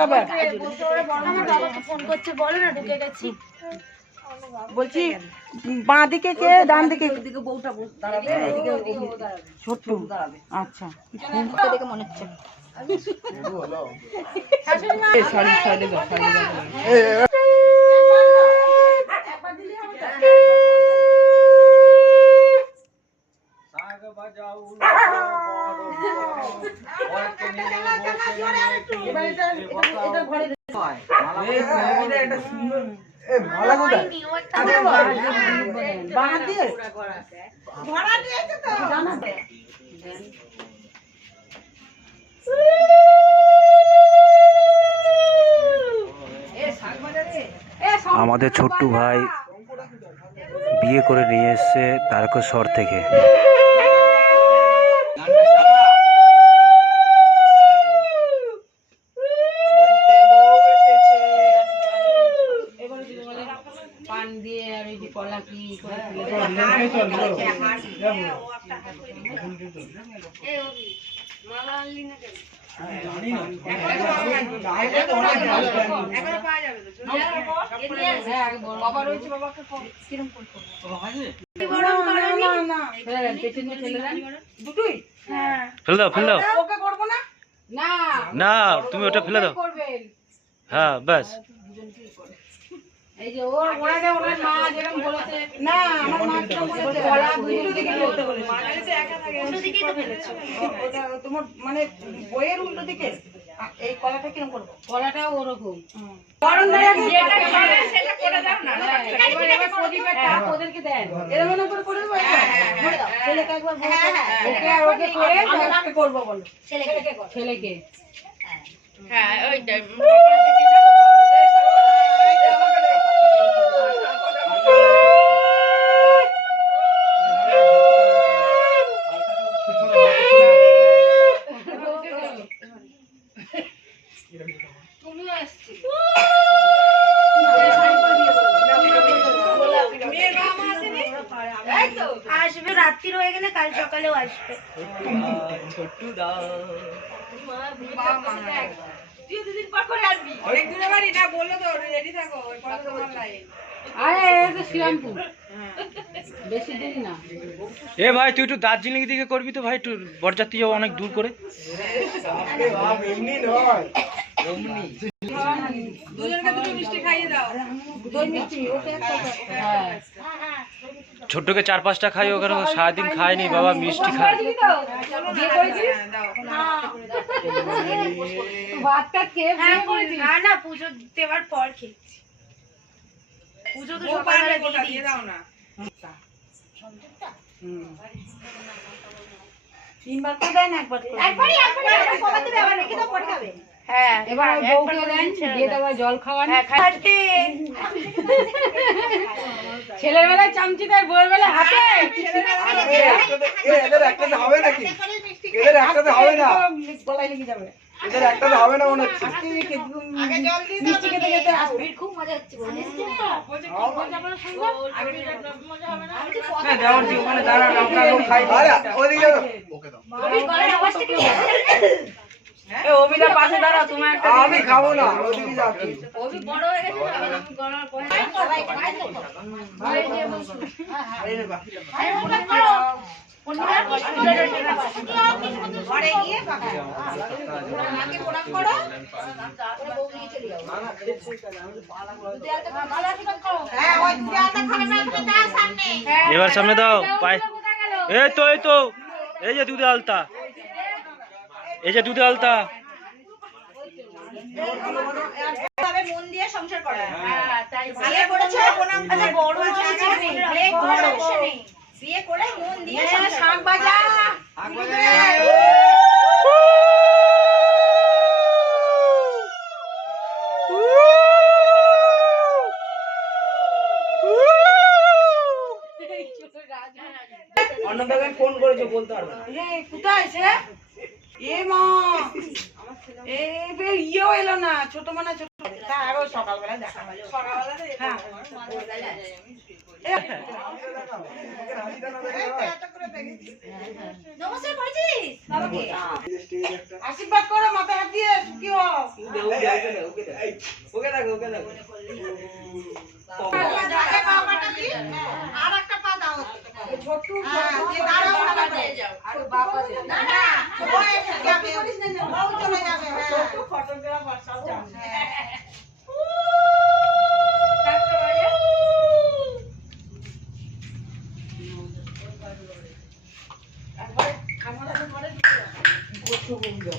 দাঁড়াবে। ফোন করছে, বলো না ঢুকে গেছি। বলছি বাঁ দিকে কে, ডান দিকে? বউটা দাঁড়াবে, ছোট্ট আচ্ছা দেখে মনে হচ্ছে আমাদের ছোট্টু ভাই বিয়ে করে নিয়ে এসছে তারকেশ্বর থেকে। পান দিয়ে আর ওই যে কলা কি ফেলে দাও, ফেলে দাও। না তুমি ওটা ফেলে দাও। হ্যাঁ ব্যাস। এই যে ওরা মা যেরকম বলেছে, না আমার মা কলা দুটো দিকে ফেলতে বলেছে। তোমার মানে বইয়ের উল্টো দিকে এই কলাটা কিরকম করবো? কলাটাও ওরকম। ওদেরকে দেন এরকম করে করে দেবো। ছেলেকে একবার ওকে করে আমি করবো বলো ছেলেকে। হ্যাঁ ওইটা আসবে, রাত্রি হয়ে গেলে কাল সকালেও আসবে। আরে এই তো শ্রীরামপুর, বেশি দেরি না। এ ভাই তুই একটু দার্জিলিং দিকে করবি তো ভাই, একটু বরযাত্রী যাবো অনেক দূর করে। ছোট্টকে 4-5টা খাই, ওখানে সারাদিন খায়নি বাবা, মিষ্টি খায়। না পুজো দেওয়ার পর খেয়েছি। পুজো তো সকালবেলা দিয়ে দাও না। 3 বার করে দেন, একবারই কমাতে দেওয়া নাকি তো পড়ে খাবে। হ্যাঁ এবার বউকে দেন দিয়ে দেওয়া জল খাওয়ান। ছেলের বেলায় চামচি দেয়, বউয়ের বেলায় হাতে। এদের একটাতে হবে নাকি? এদের একটাতে হবে না, গলায় লেগে যাবে। এদের একটাতে হবে না মনে হচ্ছে। মিষ্টি খেতে খেতে আসবে। খুব মজা হচ্ছে। অভিদার পাশে দাঁড়াও, তোমার একটা আমি খাবো না, ওদিকে যাচ্ছি। বড় হয়ে গেছে গলার এবার সামনে দাও পায়ে। এই তো এই যে দুধে আলতা, এই যে দুধে আলতা। মন দিয়ে সংসার করে। বিয়ে করেছে, বড় বিয়ে করে মন দিয়ে শাক বাজা। অন্নদাকে ফোন করেছো, বলতে পারবে না। কোথায় সে? এ মা, ইয়েও এলো না, ছোট মানে ছোট। আরো সকালবেলা দেখা হলো। হ্যাঁ নমস্কার করেছিস বাবাকে? আশীর্বাদ করো, মাথায় হাত দিয়ে কি হলো? ওকে দেখো ওকে দেখো আগে বাবাটা দি, আর একটা পা দাও। হ্যাঁ, দিয়ে দাঁড়াও ভালো করে। না, না, ও এসে যাবে, ও চলে যাবে, হ্যাঁ। কত বন্ধু